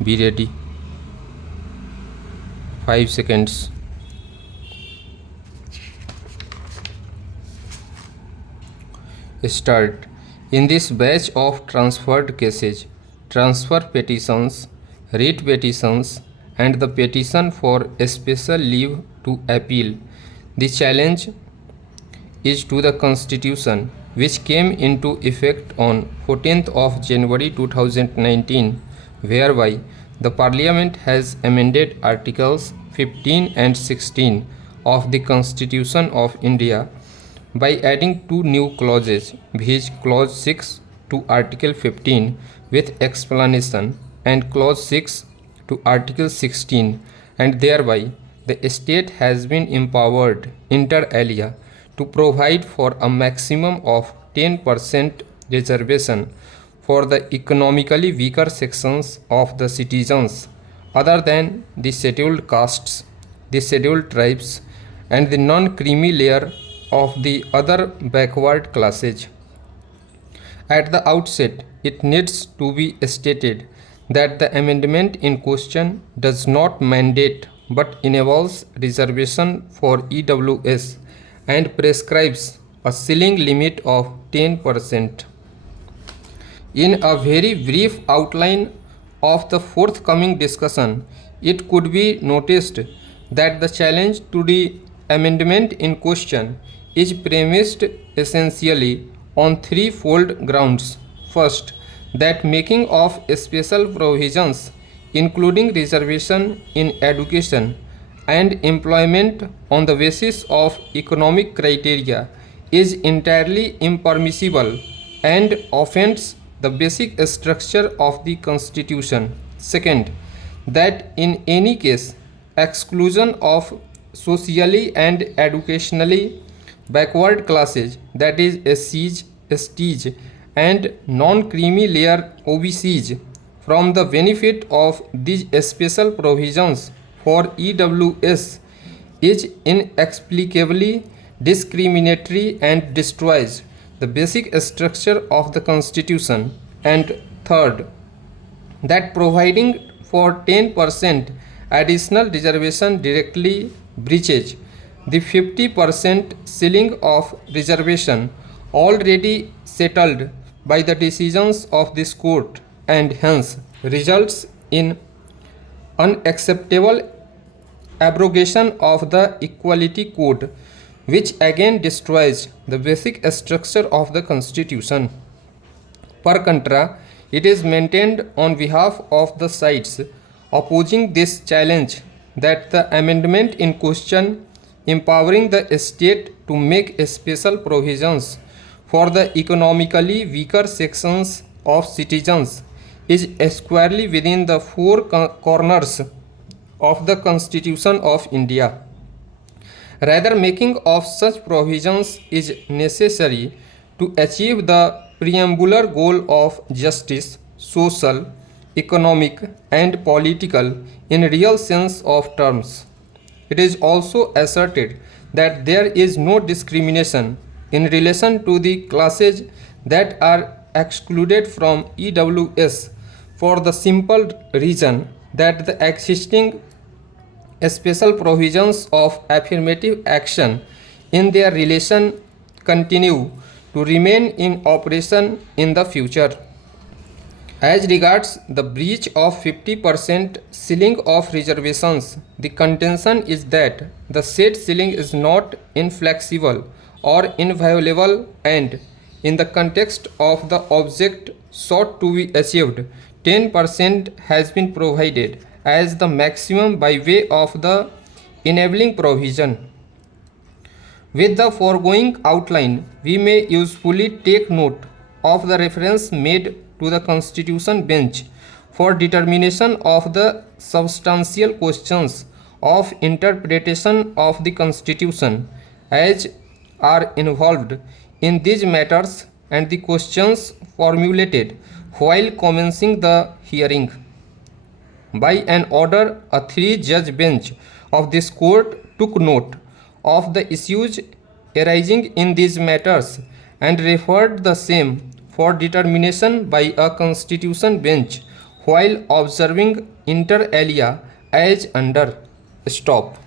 Be ready. 5 seconds. Start. In this batch of transferred cases, transfer petitions, writ petitions, and the petition for a special leave to appeal, the challenge is to the Constitution, which came into effect on 14th of January 2019, whereby the Parliament has amended Articles 15 and 16 of the Constitution of India by adding two new clauses, viz. Clause 6 to Article 15 with explanation and Clause 6 to Article 16, and thereby the state has been empowered inter alia to provide for a maximum of 10% reservation for the economically weaker sections of the citizens other than the scheduled castes, the scheduled tribes, and the non-creamy layer of the other backward classes. At the outset, it needs to be stated that the amendment in question does not mandate but enables reservation for EWS and prescribes a ceiling limit of 10%. In a very brief outline of the forthcoming discussion, it could be noticed that the challenge to the amendment in question is premised essentially on threefold grounds. First, that making of special provisions, including reservation in education and employment on the basis of economic criteria, is entirely impermissible and offends the basic structure of the Constitution. Second, that in any case, exclusion of socially and educationally backward classes, that is SCs, STs, and non-creamy layer OBCs, from the benefit of these special provisions for EWS is inexplicably discriminatory and destroys the basic structure of the Constitution. And third, that providing for 10% additional reservation directly breaches the 50% ceiling of reservation already settled by the decisions of this court, and hence results in unacceptable abrogation of the Equality Code, which again destroys the basic structure of the Constitution. Per contra, it is maintained on behalf of the sides opposing this challenge that the amendment in question empowering the state to make special provisions for the economically weaker sections of citizens is squarely within the four corners of the Constitution of India. Rather, making of such provisions is necessary to achieve the preambular goal of justice, social, economic, and political in real sense of terms. It is also asserted that there is no discrimination in relation to the classes that are excluded from EWS for the simple reason that the existing special provisions of affirmative action in their relation continue to remain in operation in the future. As regards the breach of 50% ceiling of reservations, the contention is that the said ceiling is not inflexible or inviolable, and in the context of the object sought to be achieved, 10% has been provided as the maximum by way of the enabling provision. With the foregoing outline, we may usefully take note of the reference made to the Constitution Bench for determination of the substantial questions of interpretation of the Constitution as are involved in these matters, and the questions formulated while commencing the hearing. By an order, a three-judge bench of this court took note of the issues arising in these matters and referred the same for determination by a Constitution bench while observing inter alia as under stop.